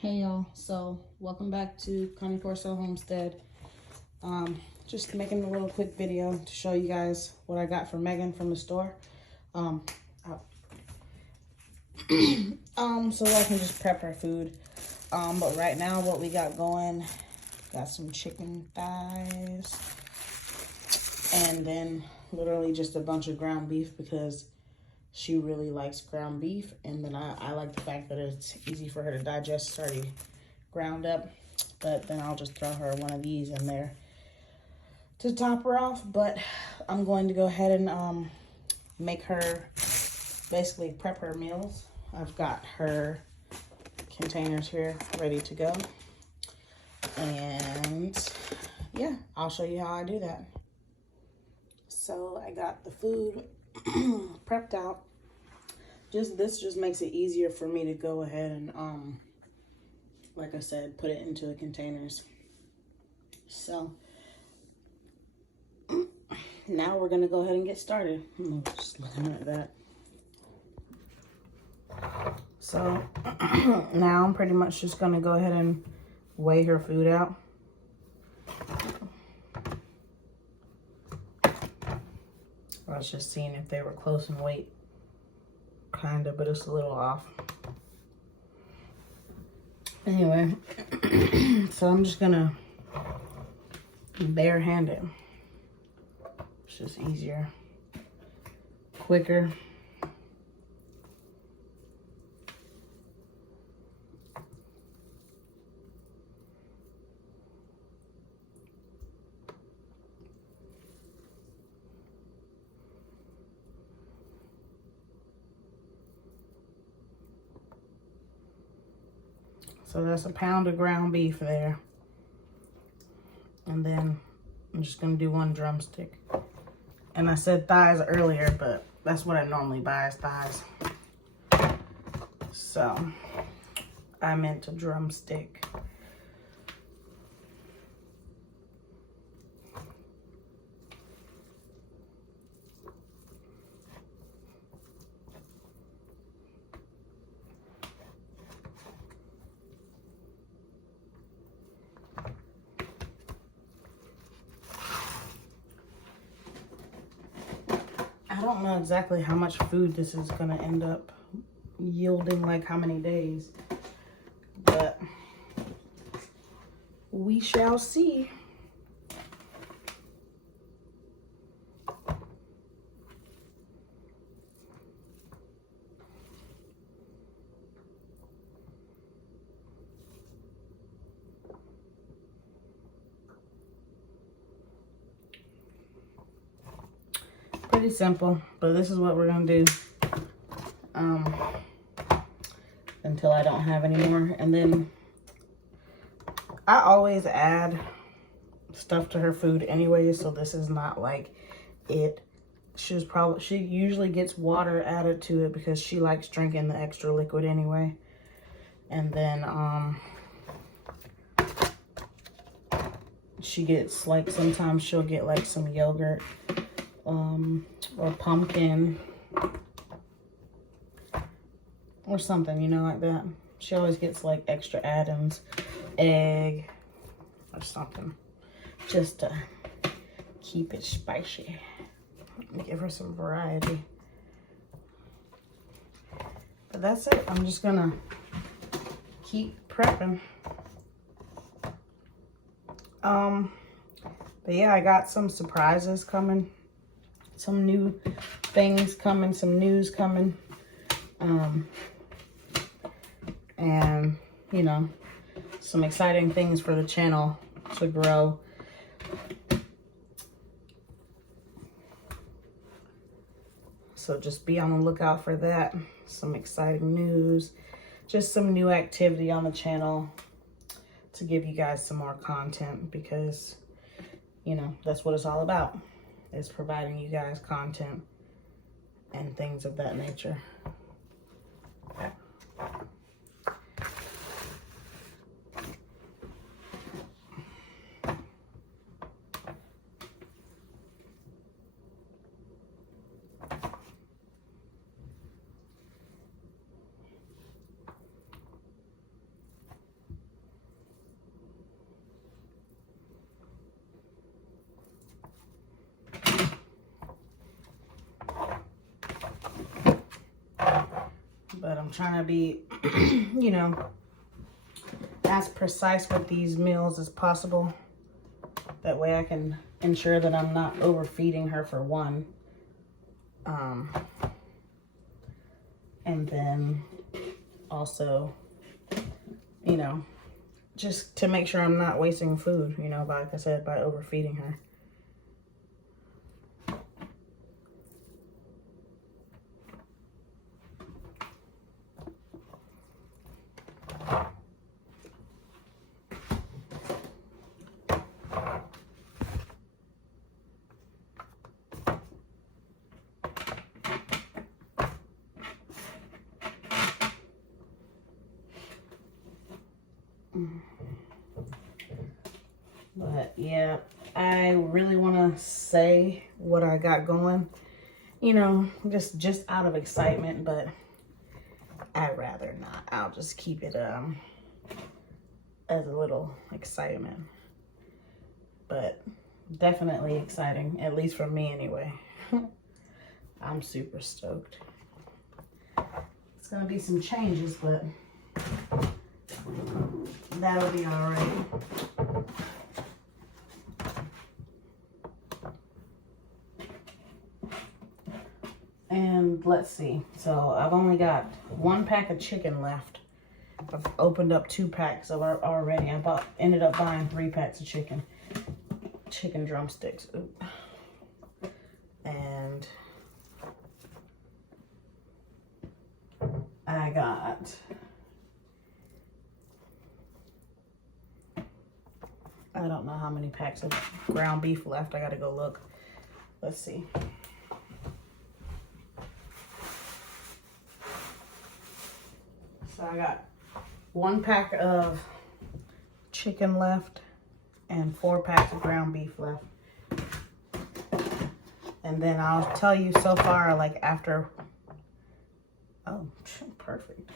Hey y'all, so welcome back to Cane Corso Homestead. Just making a little quick video to show you guys what I got for Megan from the store. Um, so I can just prep her food. But right now what we got going, got some chicken thighs and then literally just a bunch of ground beef because she really likes ground beef, and then I like the fact that it's easy for her to digest. It's already ground up, but then I'll just throw her one of these in there to top her off. But I'm going to go ahead and make her, basically prep her meals. I've got her containers here ready to go, and yeah, I'll show you how I do that. So I got the food prepped out. This just makes it easier for me to go ahead and like I said, put it into the containers. So now we're gonna go ahead and get started. Just looking at that. So now I'm pretty much just gonna go ahead and weigh her food out. I was just seeing if they were close in weight. Kinda, but it's a little off. Anyway, so I'm just gonna barehand it. It's just easier, quicker. So that's a pound of ground beef there. And then I'm just gonna do one drumstick. And I said thighs earlier, but that's what I normally buy is thighs. So I meant a drumstick. I don't know exactly how much food this is gonna end up yielding, like how many days, but we shall see. Pretty simple, but this is what we're gonna do until I don't have any more. And then I always add stuff to her food anyway, so this is not like it. She usually gets water added to it because she likes drinking the extra liquid anyway. And then she gets, like, sometimes she'll get like some yogurt or pumpkin or something, you know, like that. She always gets like extra add-ins, egg or something, just to keep it spicy. Give her some variety. But that's it. I'm just gonna keep prepping. But yeah, I got some surprises coming, some new things coming, some news coming, and you know, some exciting things for the channel to grow. So just be on the lookout for that. Some exciting news, just some new activity on the channel to give you guys some more content, because you know, that's what it's all about, is providing you guys content and things of that nature. But I'm trying to be, you know, as precise with these meals as possible. That way I can ensure that I'm not overfeeding her, for one. And then also, you know, just to make sure I'm not wasting food, you know, like I said, by overfeeding her. But yeah, I really want to say what I got going, you know, just out of excitement, but I'd rather not. I'll just keep it as a little excitement. But definitely exciting, at least for me anyway. I'm super stoked. It's gonna be some changes, but that'll be all right. And let's see. So I've only got 1 pack of chicken left. I've opened up 2 packs already. I ended up buying 3 packs of chicken drumsticks. Ooh. And I got I don't know how many packs of ground beef left. I gotta go look. Let's see. So I got 1 pack of chicken left and 4 packs of ground beef left. And then I'll tell you so far, like after, oh, perfect.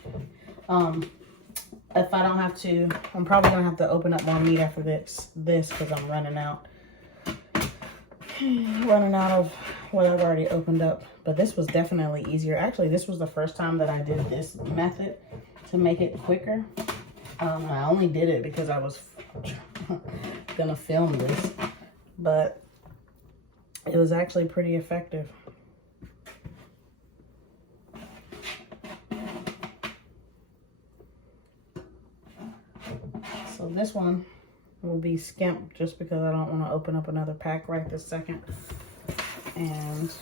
If I don't have to, I'm probably gonna have to open up more meat after this because I'm running out of what I've already opened up. But this was definitely easier. Actually, this was the first time that I did this method to make it quicker. I only did it because I was gonna film this, but it was actually pretty effective. So this one will be skimped just because I don't want to open up another pack right this second. And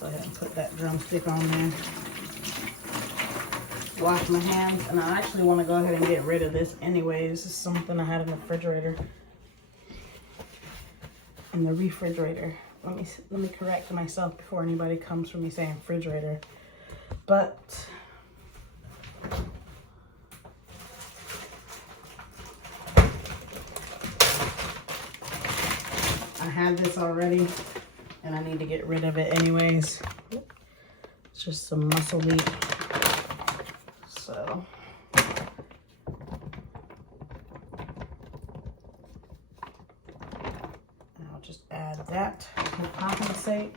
go ahead and put that drumstick on there. Wash my hands, and I actually want to go ahead and get rid of this anyways. This is something I had in the refrigerator. Let me correct myself before anybody comes for me saying refrigerator. But I had this already, and I need to get rid of it anyways. It's just some muscle meat. So I'll just add that to compensate.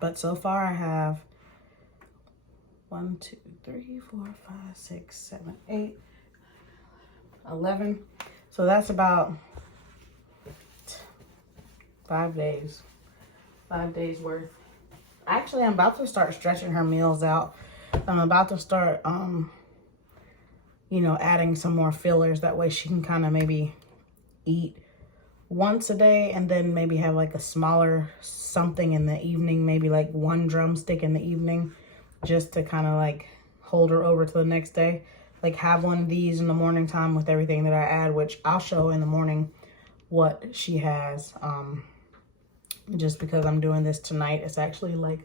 But so far I have 1, 2, 3, 4, 5, 6, 7, 8, 11. So that's about 5 days. 5 days worth. Actually, I'm about to start stretching her meals out. I'm about to start, you know, adding some more fillers. That way she can kind of maybe eat once a day and then maybe have like a smaller something in the evening. Maybe like 1 drumstick in the evening just to kind of like hold her over to the next day. Like have one of these in the morning time with everything that I add, which I'll show in the morning what she has. Just because I'm doing this tonight, it's actually like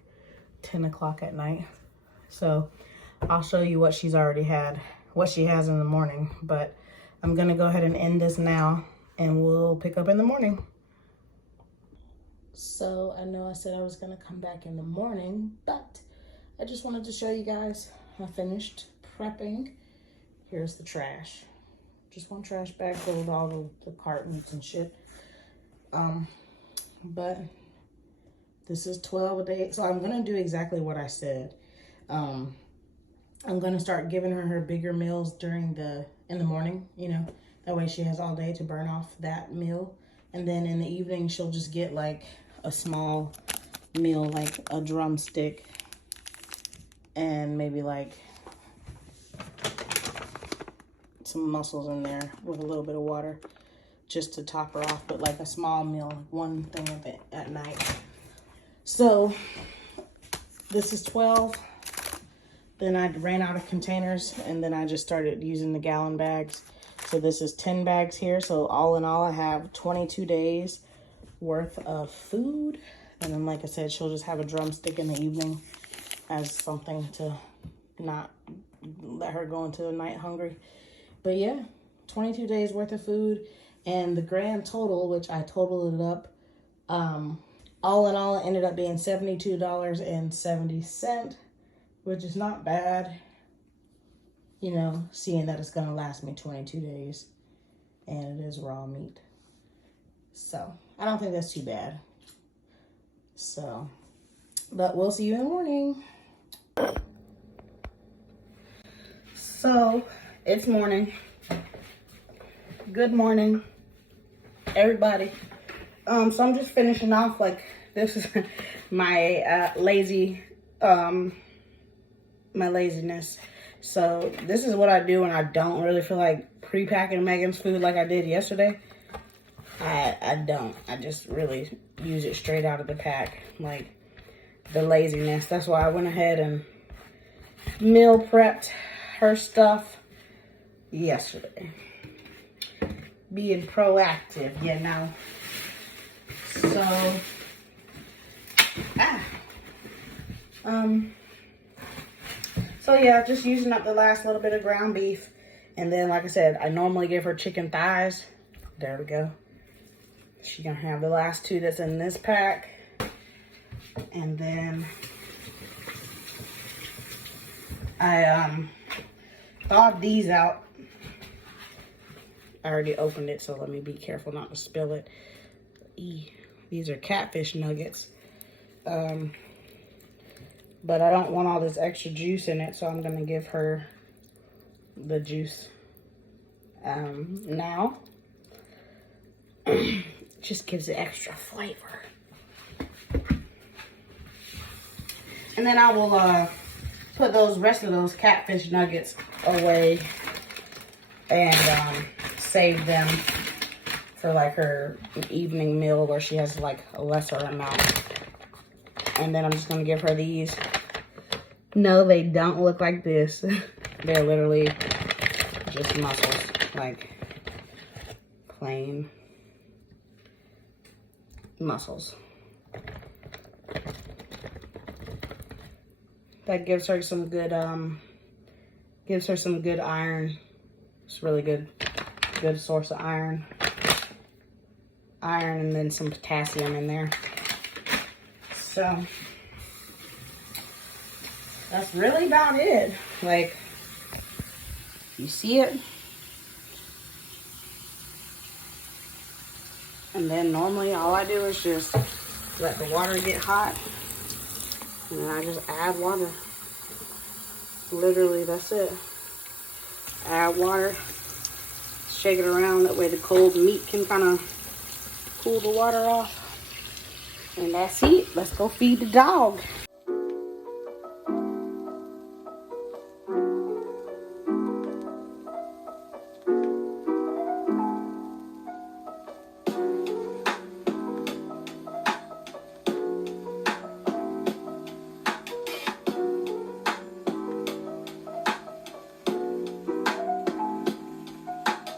10 o'clock at night. So I'll show you what she's already had, what she has in the morning. But I'm going to go ahead and end this now, and we'll pick up in the morning. So I know I said I was going to come back in the morning, but I just wanted to show you guys I finished prepping. Here's the trash. Just 1 trash bag full of all the cartons and shit. But This is 12 a day. So I'm going to do exactly what I said. I'm going to start giving her bigger meals in the morning, you know. That way she has all day to burn off that meal. And then in the evening, she'll just get like a small meal, like a drumstick and maybe like some mussels in there with a little bit of water just to top her off, but like a small meal, one thing of it at night. So this is 12. Then I ran out of containers and then I just started using the gallon bags. So this is 10 bags here. So all in all, I have 22 days worth of food. And then, like I said, she'll just have a drumstick in the evening as something to not let her go into the night hungry. But yeah, 22 days worth of food. And the grand total, which I totaled it up, all in all, it ended up being $72.70, which is not bad, you know, seeing that it's going to last me 22 days. And it is raw meat. So, I don't think that's too bad. So, but we'll see you in the morning. So, it's morning. Good morning, everybody. So I'm just finishing off, like, this is my my laziness. So this is what I do when I don't really feel like pre-packing Megan's food like I did yesterday. I don't. I just really use it straight out of the pack, like the laziness. That's why I went ahead and meal prepped her stuff yesterday. Being proactive, you know. So, so yeah, just using up the last little bit of ground beef. And then, like I said, I normally give her chicken thighs. There we go. She's gonna have the last 2 that's in this pack. And then I thawed these out. I already opened it, so let me be careful not to spill it. These are catfish nuggets. But I don't want all this extra juice in it, so I'm going to give her the juice now. Just gives it extra flavor. And then I will put those rest of those catfish nuggets away and save them for like her evening meal where she has like a lesser amount. And then I'm just gonna give her these. No, they don't look like this. They're literally just mussels, like plain mussels. That gives her some good iron. It's really good source of iron. And then some potassium in there. So that's really about it. Like, you see it? And then normally all I do is just let the water get hot. And then I just add water. Literally, that's it. Add water. Shake it around. That way the cold meat can kind of cool the water off. And that's it. Let's go feed the dog.